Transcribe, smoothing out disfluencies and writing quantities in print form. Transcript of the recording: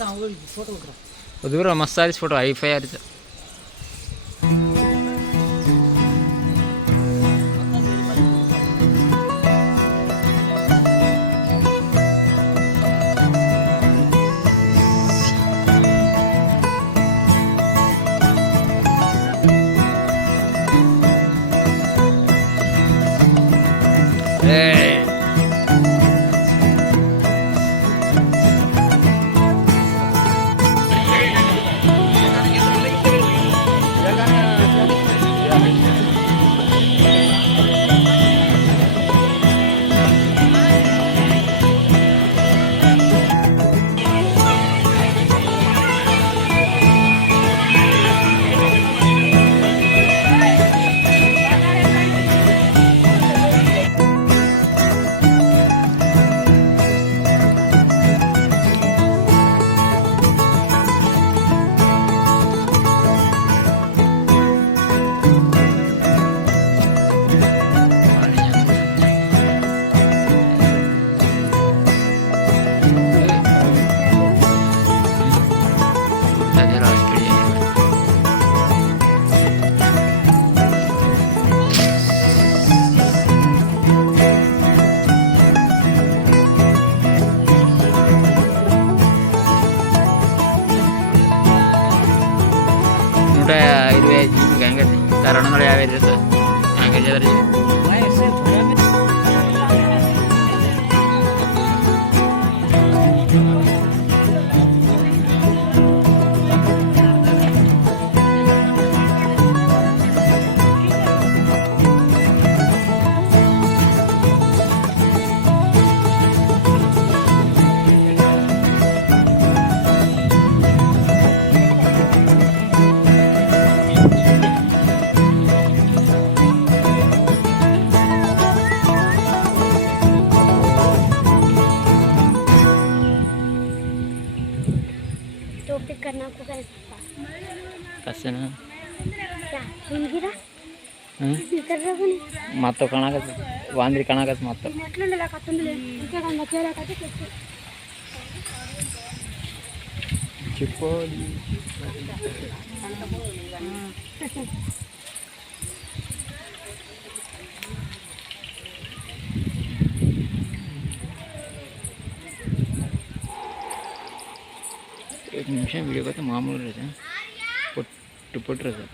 दूर मस्त आलीस फोटो हायफाय आलीस. Karena nggak ada itu, angkat aja dari. करना को कैसे ना क्या सुन गिरा कर रहा हूं मातो कणा का वांद्री कणा का मातो ఎట్లుండలా కత్తుందిలే ఇంకా కన్నా చేరా కట్టే చిపోలి एक निमिष वीडियो का तो मामूल रहता है पुट रहता है.